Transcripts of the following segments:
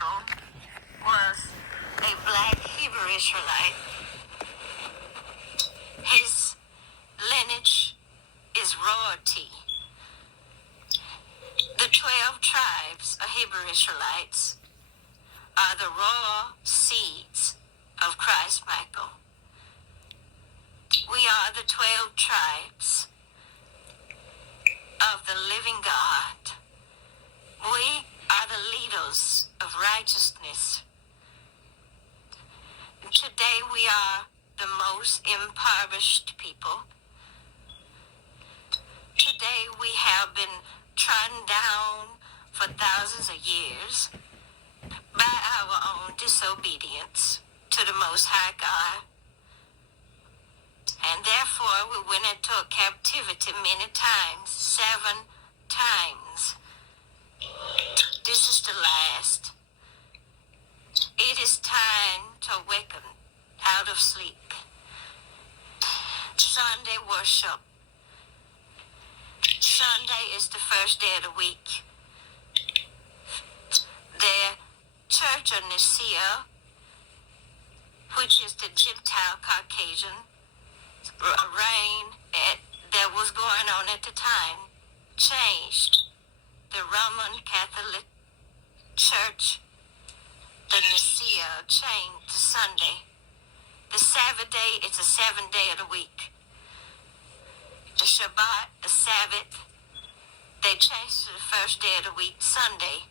Michael was a black Hebrew Israelite. His lineage is royalty. The 12 tribes of Hebrew Israelites are the royal seeds of Christ Michael. We are the 12 tribes of the living God. We are the leaders of righteousness. Today we are the most impoverished people. Today we have been trodden down for thousands of years by our own disobedience to the Most High God. And therefore we went into a captivity many times, 7 times. This is the last. It is time to awaken out of sleep. Sunday worship. Sunday is the first day of the week. The Church of Nicaea, which is the Gentile Caucasian reign that was going on at the time, changed the Roman Catholic Church. The Nicaea changed to Sunday. The Sabbath day, it's the 7th day of the week. The Shabbat, the Sabbath, they changed to the first day of the week, Sunday,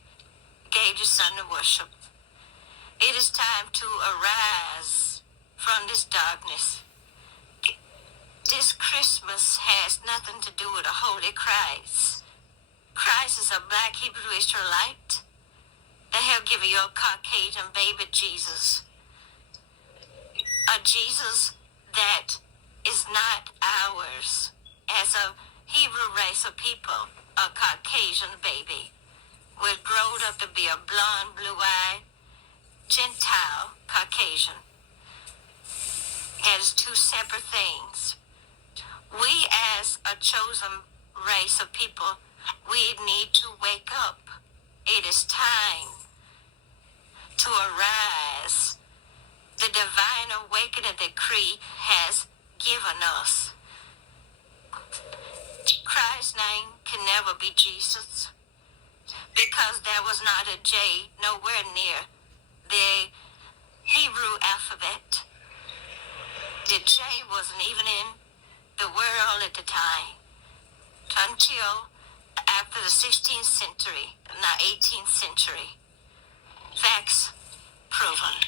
gave you Sunday worship. It is time to arise from this darkness. This Christmas has nothing to do with a holy Christ. Christ is a black Hebrew Israelite. They have given you a Caucasian baby Jesus. A Jesus that is not ours. As a Hebrew race of people, a Caucasian baby was grown up to be a blonde, blue-eyed, Gentile Caucasian. As 2 separate things. We as a chosen race of people, we need to wake up. It is time to arise. The divine awakening decree has given us. Christ's name can never be Jesus because there was not a J nowhere near the Hebrew alphabet. The J wasn't even in the world at the time until after the 16th century, not 18th century. Facts proven.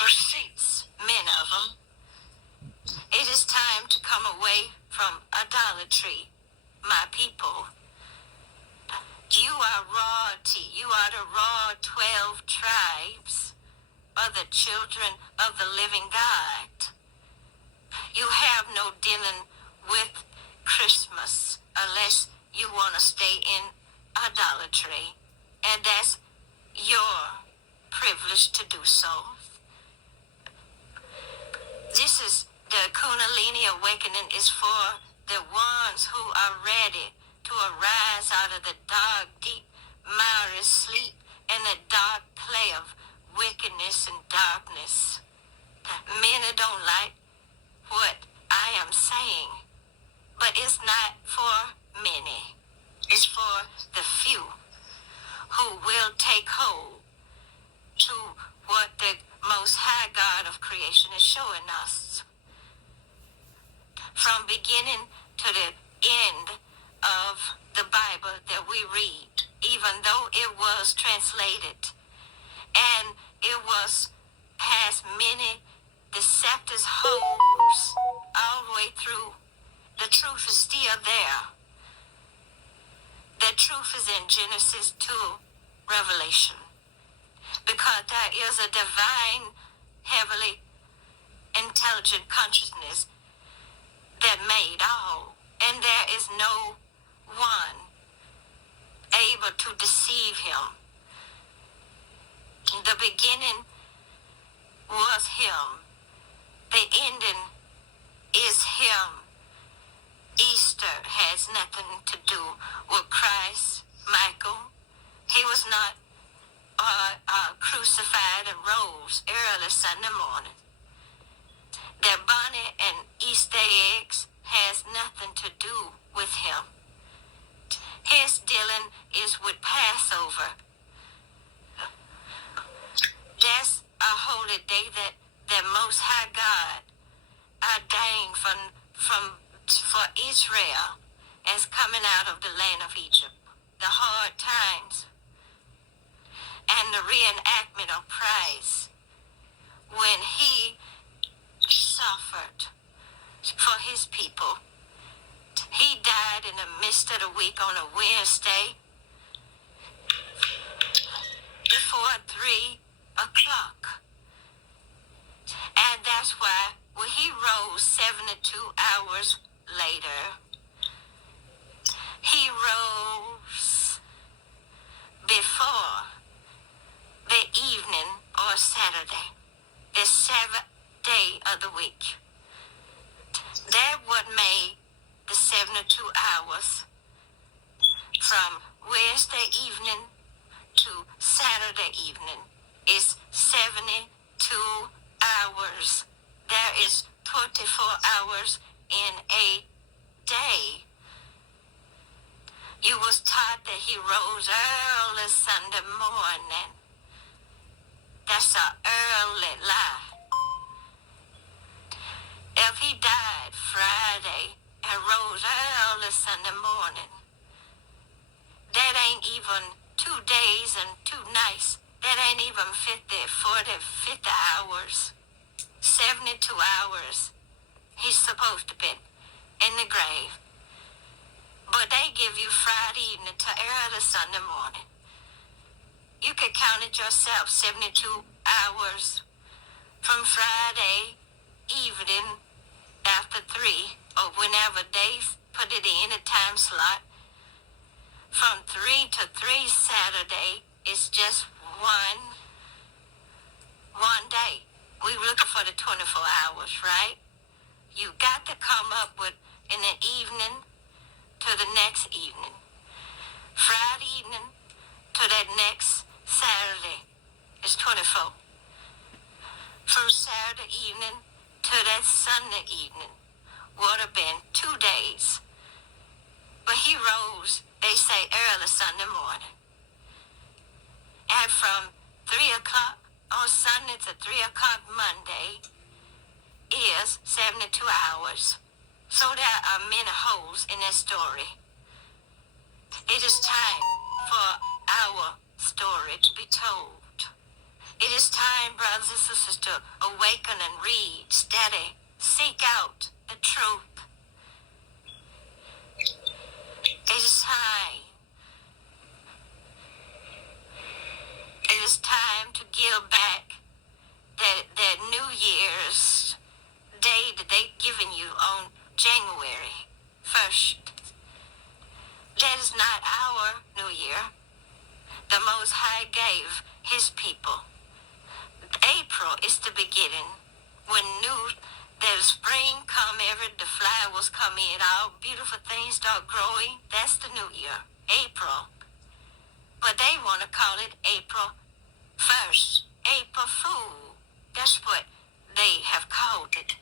Receipts, many of them. It is time to come away from idolatry, my people. You are royalty. You are the raw 12 tribes of the children of the living God. You have no dealing with Christmas unless you want to stay in idolatry. And that's your privilege to do so. This is the Kundalini awakening is for the ones who are ready to arise out of the dark, deep, miry sleep and the dark play of wickedness and darkness. Many don't like what I am saying, but it's not for many. It's for the few who will take hold to what the Most High God of creation is showing us. From beginning to the end of the Bible that we read, even though it was translated and it has many deceptive holes all the way through, the truth is still there. The truth is in Genesis to Revelation, because there is a divine, heavenly, intelligent consciousness that made all, and there is no one able to deceive him. The beginning was him. The ending is him. Easter has nothing to do with Christ, Michael. He was not are crucified and rose early Sunday morning. Their bunny and Easter eggs has nothing to do with him. His dealing is with Passover. That's a holy day that the Most High God ordained for Israel as coming out of the land of Egypt. The hard times and the reenactment of Christ when he suffered for his people. He died in the midst of the week on a Wednesday before 3 o'clock. And that's why when he rose 72 hours later, he rose before the evening or Saturday, the seventh day of the week. That what made the 72 hours from Wednesday evening to Saturday evening is 72 hours. There is 24 hours in a day. You was taught that he rose early Sunday morning. That's an early lie. If he died Friday and rose early Sunday morning, that ain't even 2 days and 2 nights. That ain't even 50 hours. 72 hours. He's supposed to be in the grave. But they give you Friday evening to early Sunday morning. You can count it yourself, 72 hours from Friday evening after 3 or whenever they put it in a time slot. From 3 to 3 Saturday is just one day. We looking for the 24 hours, right? You got to come up with in the evening to the next evening. Friday evening to that next Saturday is 24. From Saturday evening to that Sunday evening would have been 2 days. But he rose, they say, early Sunday morning. And from 3 o'clock on Sunday to 3 o'clock Monday is 72 hours. So there are many holes in that story. It is time for our story to be told. It is time, brothers and sisters, to awaken and read, study, seek out the truth. It is time. It is time to give back that New Year's day that they've given you on January 1st. That is not our New Year. The Most High gave his people. April is the beginning. When the spring come, the flowers come in, all beautiful things start growing. That's the New Year, April. But they want to call it April 1st, April Fool. That's what they have called it.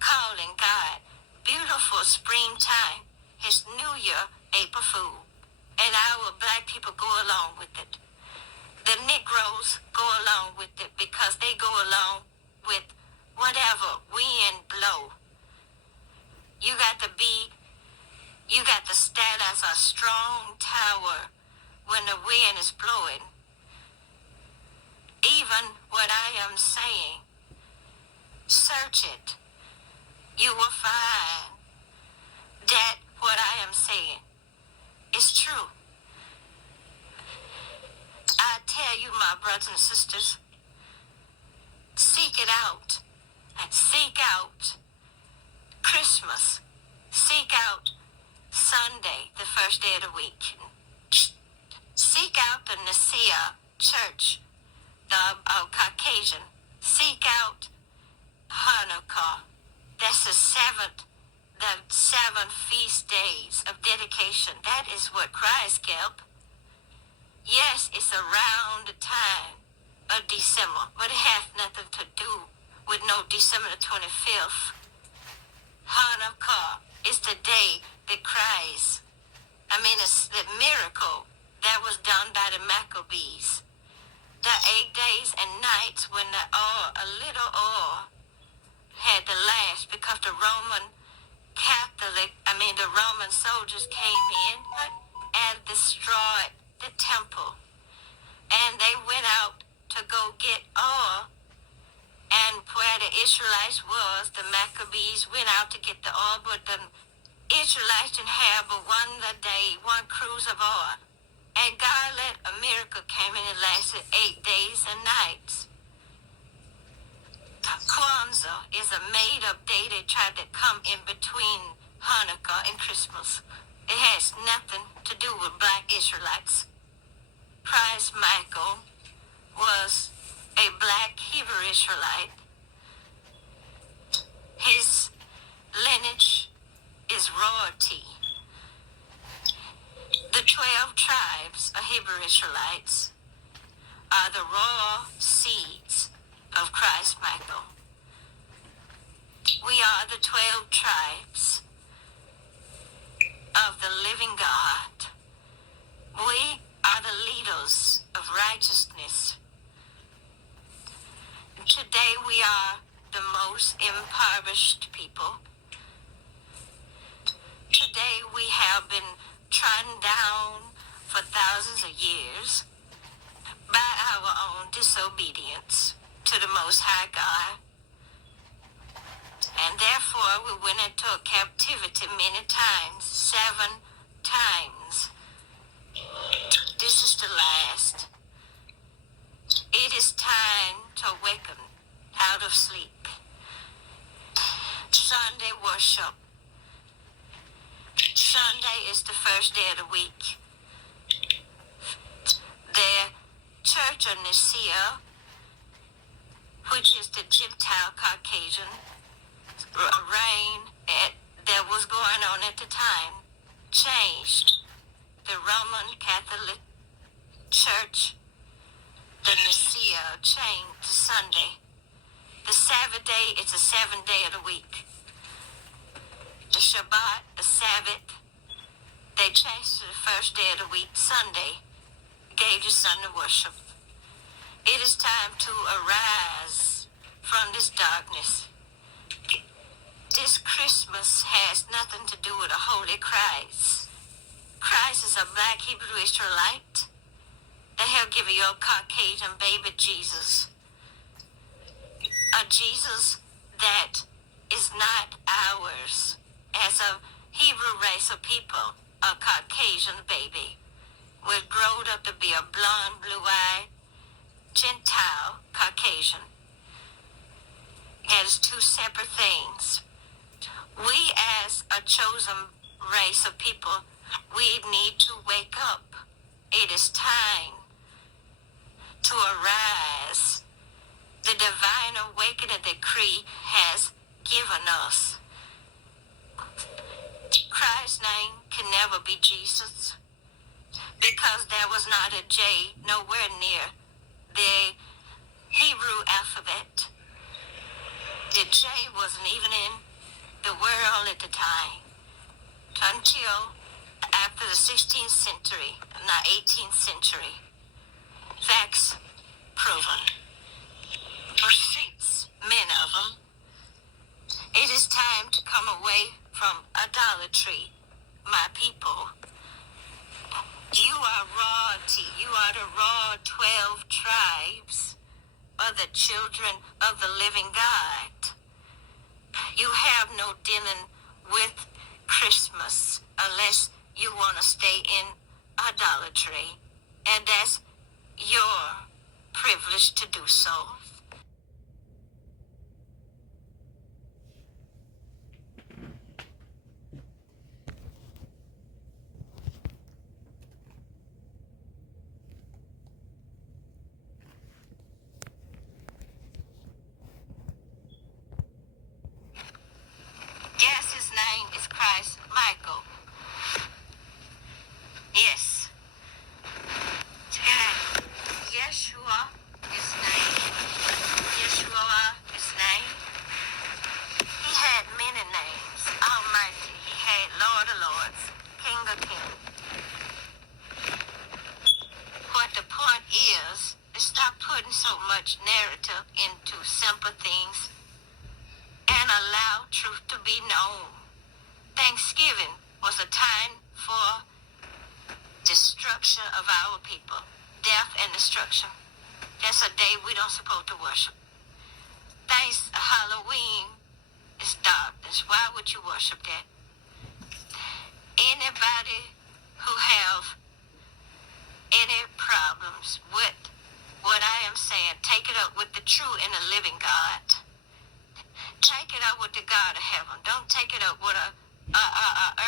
Calling God beautiful springtime, his New Year, April Fool. And our black people go along with it. The Negroes go along with it because they go along with whatever wind blow. You got to stand as a strong tower when the wind is blowing. Even what I am saying, search it. You will find that what I am saying is true. I tell you, my brothers and sisters, seek it out. And seek out Christmas. Seek out Sunday, the first day of the week. Seek out the Nicaea Church, the Caucasian. Seek out Hanukkah. That's the seven feast days of dedication. That is what Christ kept. Yes, it's around the time of December, but it has nothing to do with no December the 25th. Hanukkah is the day that Christ, it's the miracle that was done by the Maccabees. The 8 days and nights when a little oil had to last because the Roman soldiers came in and destroyed the temple. And they went out to go get oil. And where the Israelites was, the Maccabees went out to get the oil, but the Israelites didn't have but one cruise of oil. And God let a miracle came and it lasted 8 days and nights. Kwanzaa is a made-up day that tried to come in between Hanukkah and Christmas. It has nothing to do with black Israelites. Christ Michael was a black Hebrew Israelite. His lineage is royalty. The 12 tribes of Hebrew Israelites are the royal seeds of Christ Michael. We are the 12 tribes of the living God. We are the leaders of righteousness. Today we are the most impoverished people. Today we have been trodden down for thousands of years by our own disobedience to the Most High God. And therefore we went into a captivity many times, 7 times. This is the last. It is time to awaken out of sleep. Sunday worship. Sunday is the first day of the week. The Church of Nicaea, which is the Gentile Caucasian reign that was going on at the time, changed the Roman Catholic Church. The Nicaea changed to Sunday. The Sabbath day is the 7th day of the week. The Shabbat, the Sabbath, they changed to the first day of the week, Sunday, gave you Sunday worship. It is time to arise from this darkness. This Christmas has nothing to do with a holy Christ. Christ is a black Hebrew Israelite. They have given you a Caucasian baby Jesus. A Jesus that is not ours as a Hebrew race of people, a Caucasian baby. Was grown up to be a blonde, blue-eyed, Gentile Caucasian. It is 2 separate things. We as a chosen race of people, we need to wake up. It is time to arise. The divine awakening decree has given us. Christ's name can never be Jesus because there was not a J nowhere near the Hebrew alphabet. The J wasn't even in the world at the time until after the 16th century, not 18th century. Facts proven. Receipts, many of them. It is time to come away from idolatry, my people. You are royalty. You are the raw 12 tribes of the children of the living God. You have no dealing with Christmas unless you want to stay in idolatry. And that's your privilege to do so. Yes, his name is Christ Michael. Yes. Yeshua, his name. Yeshua, his name. He had many names. Almighty. He had Lord of Lords, King of Kings. What the point is stop putting so much narrative into simple things and allow truth to be known. Thanksgiving was a time for destruction of our people. Death and destruction. That's a day we don't supposed to worship. Halloween is darkness. Why would you worship that? Anybody who have any problems with what I am saying, take it up with the true and the living God. Take it up with the God of heaven. Don't take it up with a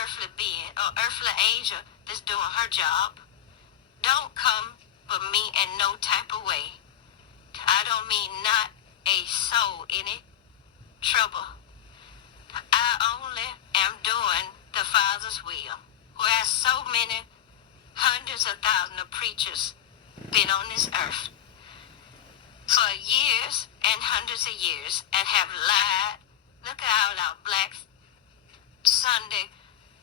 earthly being or earthly angel that's doing her job. Don't come for me in no type of way. I don't mean not a soul in it. Trouble. I only am doing the Father's will. Who has so many hundreds of thousands of preachers been on this earth for years and hundreds of years and have lied. Look at all our black Sunday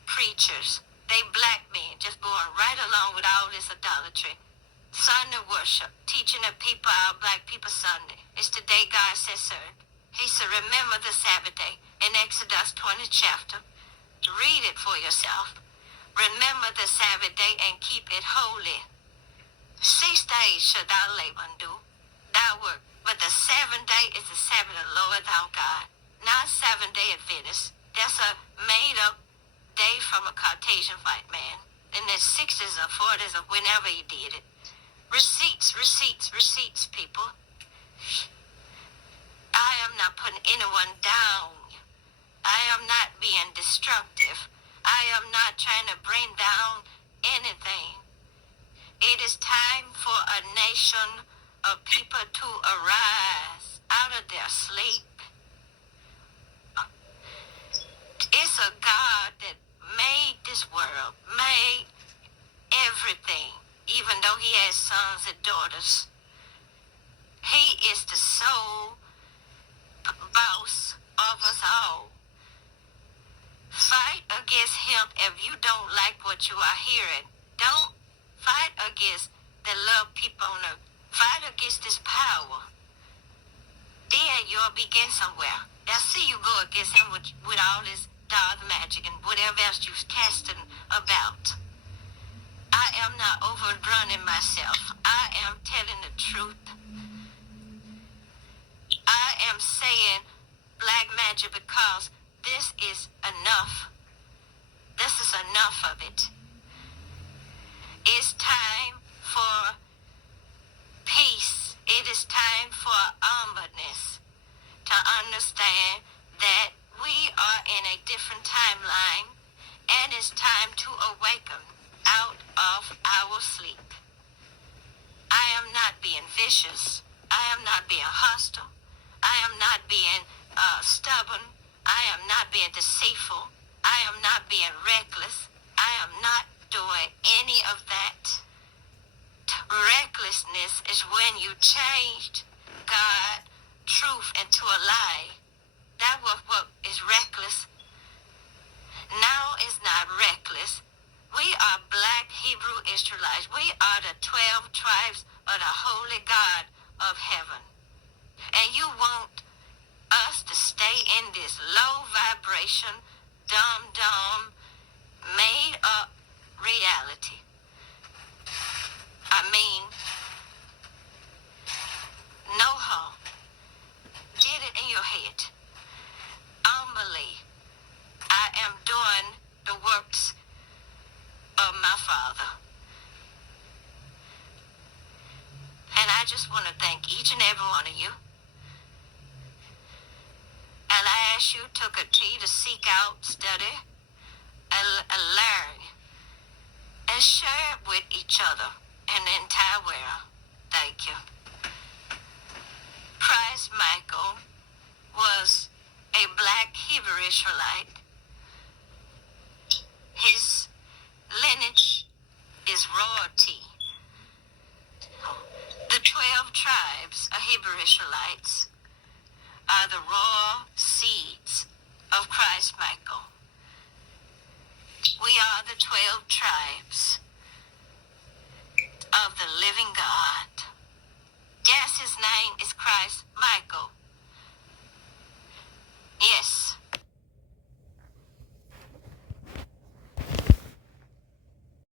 preachers. They black men just going right along with all this idolatry. Sunday worship, teaching the people, our black people Sunday. It's the day God says, sir. He said, remember the Sabbath day in Exodus 20 chapter. Read it for yourself. Remember the Sabbath day and keep it holy. 6 days shall thou labor and do thy work. But the 7th day is the Sabbath of the Lord thou God. Not 7-day Adventist. That's a made-up day from a Caucasian white man. In the 60s or 40s or whenever he did it. Receipts, people. I am not putting anyone down. I am not being destructive. I am not trying to bring down anything. It is time for a nation of people to arise out of their sleep. It's a God that made this world, made everything, even though he has sons and daughters. He is the sole boss of us all. Fight against him if you don't like what you are hearing. Don't fight against the love people on earth. Fight against this power. Then you'll begin somewhere. I'll see you go against him with all this dark magic and whatever else you're casting about. I am not overrunning myself. I am telling the truth. I am saying black magic because this is enough. This is enough of it. It's time for peace. It is time for humbleness to understand that we are in a different timeline and it's time to awaken out of our sleep. I am not being vicious. I am not being hostile. I am not being stubborn. I am not being deceitful. I am not being reckless. I am not doing any of that. Recklessness is when you changed God, truth into a lie. That was what is reckless. Now it's not reckless. We are black Hebrew Israelites. We are the 12 tribes of the holy God of heaven. And you want us to stay in this low vibration, dumb, made up reality. I mean, no harm. Get it in your head. Humbly, I am doing the works of my Father. And I just want to thank each and every one of you. And I ask you to continue to seek out, study, and learn, and share it with each other and the entire world. Thank you. Christ Michael was a black Hebrew Israelite. His lineage is royalty. The 12 Hebrew Israelites are the royal seeds of Christ Michael. We are the 12 tribes of the living God. Yes, his name is Christ Michael.